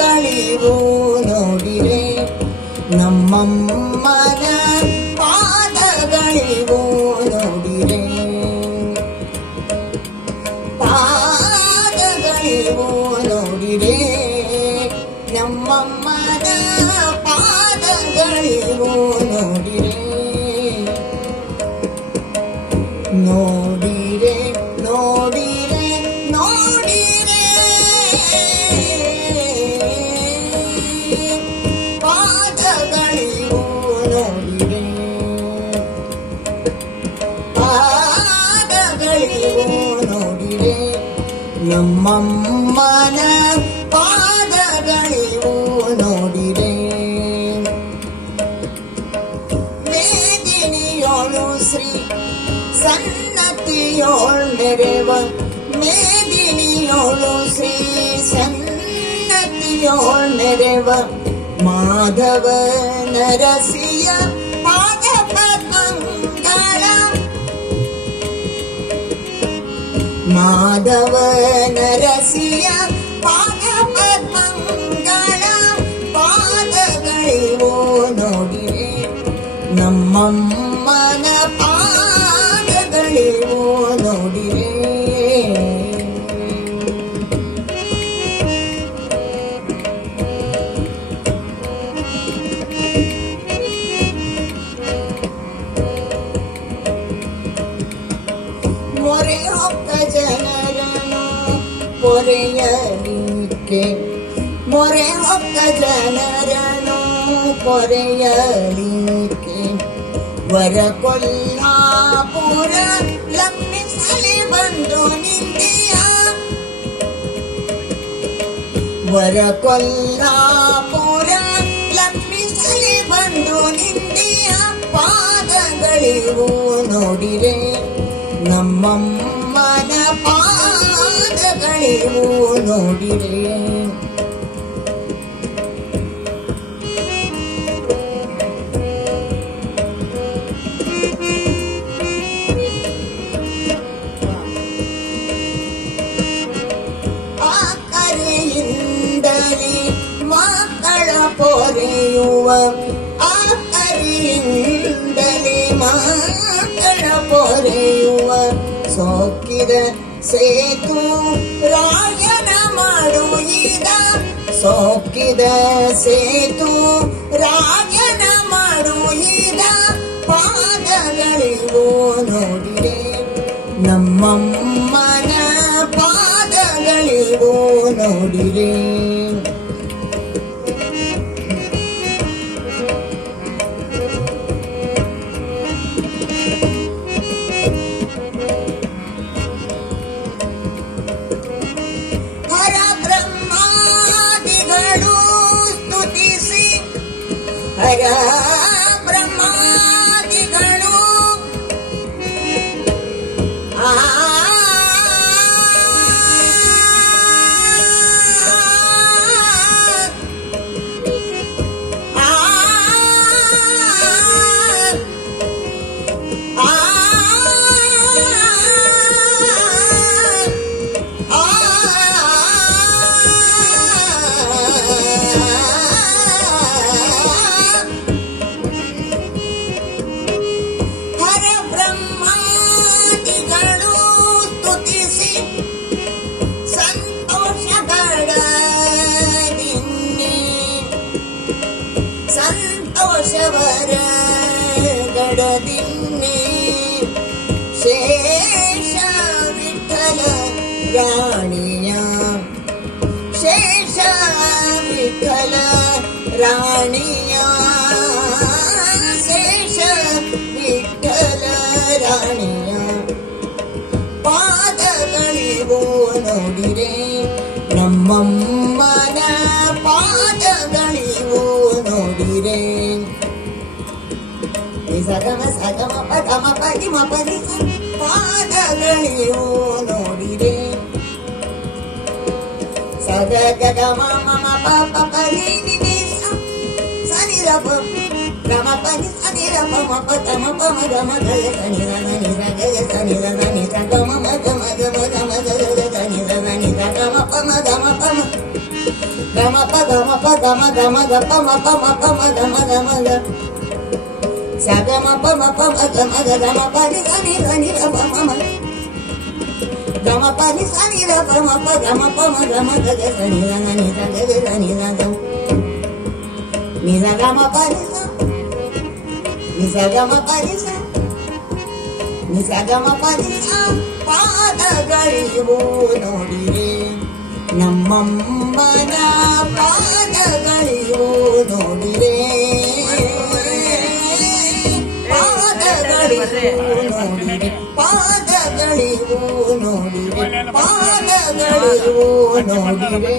ಪಾದಗಳಿವು ನೋಡಿರೆ ನಮ್ಮಮ್ಮನ ಪಾದಗಳಿವು ನೋಡಿರೆ ಪಾದಗಳಿವು ನೋಡಿರೆ ನಮ್ಮಮ್ಮನ ಪಾದಗಳಿವು ನೋಡಿರೆ ನೋಡಿರೆ ನೋಡಿರೆ ನೋಡಿರೆ ಪಾದಗಳಿವು ನೋಡಿರೆ ಪಾದಗಳಿವು ನೋಡಿರೆ ನಮ್ಮಮ್ಮನ ಪಾದಗಳಿವು ನೋಡಿರೆ ಮೇದಿನಿಯೋಳು ಶ್ರೀ ಸನ್ನತಿಯೋಳ್ ನೆರೆವ ಮೇದಿನಿಯೋಳು ಶ್ರೀ ಸನ್ನತಿಯೋಳ್ ನೆರೆವ ಮಾಧವ ನರಸಿಯ ಪಾದ ಪದ್ಮಗಳ ಮಾಧವ ನರಸಿಯ ಪಾದ ಪದ್ಮಗಳ ಪಾದಗಳಿವು ನೋಡಿರೆ ನಮ್ಮಮ್ಮನ ಪಾದಗಳಿವು ನೋಡಿರೆ ಮೊರೆ ಹೊಕ್ಕ ಜನರನ್ನು ಪೊರೆಯಲಿಕ್ಕೆ ಮೊರೆ ಹೊಕ್ಕ ಜನರನ್ನು ಪೊರೆಯಲಿಕ್ಕೆ ವರ ಕೊಲ್ಹಾಪುರ ಲಂಬಿಸಲಿ ಬಂದು ನಿಂದಿಯ ವರ ಕೊಲ್ಹಾಪುರ ಲಂಬಿಸಲಿ ಬಂದು ನಿಂದಿಯ ಪಾದಗಳಿವು ನೋಡಿರೆ ನಮ್ಮಮ್ಮನ ಪಾದಗಳಿವು ನೋಡಿರೆ ಆ ಕರೆಯಿಂದಲೇ ಮಕ್ಕಳ ಪೊರೆಯುವ ಆ ಕರೆಯಿಂದಲೇ ಮಕ್ಕಳ ಪೊರೆಯುವ ಸೋಕಿದ ಸೇತು ರಾಯನ ಮಾಡುವುದ ಸೋಕಿದ ಸೇತು ರಾಯನ ಮಾಡುವುದ ಪಾದಗಳಿವು ನೋಡಿರೆ ನಮ್ಮಮ್ಮನ ಪಾದಗಳಿವು ನೋಡಿರೆ ಹರ ಬ್ರಹ್ಮಾದಿಗಳು ಸಂತೋಷವರ ಗಡದಿನ್ನೆ ಶೇಷ ವಿಠಲ ರಾಣಿಯ ಶೇಷ ವಿಠಲ ರಾಣಿಯ ಶೇಷ ವಿಠಲ ರಾಣಿಯ ಪಾದಗಳಿವು ನೋಡಿರೆ ನಮ್ಮಮ್ಮನ ಪಾದಗಳಿವು ನೋಡಿರೆ ಸಗಮ ಸಗಮ ಪಗಮ ಪದಿಮ ಪದಿ ಪಾದಗಳಿವು ನೋಡಿರೆ ಸಗ ಗಮ ಮಮ ಪಾಪ ಪರಿ ನಿಮಿಷ ಸನಿ ರಪ ಗಮ ಪನಿ ಸನಿ ರಪ ಮಪ ತಮ ಪಮ ಗಮ ಗಯ ಸನಿ ರನ ನಿರ ಗಯ ಸನಿ ರನ ನಿರ ಗಮ ಗಮ ಗಮ ಗಮ ಗಯ ಸನಿ ರನ ನಿರ ಗಮ ಪಮ ಗಮ ಪಮ ಗಮ ಪ ಗಮ ಪ ಗಮ ಗಮ ಗ ಪ ಮ ಪ ಮ ಪ ಮ ಗಮ ಗಮ ಗ ಸ ಗಮ ಪ ಮ ಪ ಮ ಗಮ ಗ ಗಮ ಪ ನಿ ಸ ನಿ ರ ನಿ ರ ಪ ಮ ಮ ಗಮ ಪ ನಿ ಸ ನಿ ರ ಪ ಮ ಪ ಗಮ ಪ ಮ ಗಮ ಗ ಗ ಸ ನಿ ರ ನ ನಿ ರ ಗ ಗ ರ ನಿ ರ ಗ ನಿ ರ ಗಮ ಪ ನಿ ಸ ನಿ ಸ ಗಮ ಪ ನಿ ಸ ನಿ ಸ ಗಮ ಪ ನಿ ಸ ಪಾದಗಳಿವು ನೋಡಿರೆ ನಮ್ಮಮ್ಮನ ಪಾದಗಳಿವು ನೋಡಿರೆ ಪಾದಗಳಿವು ನೋಡಿರೆ ಪಾದಗಳಿವು ನೋಡಿರೆ ಪಾದಗಳಿವು ನೋಡಿರೆ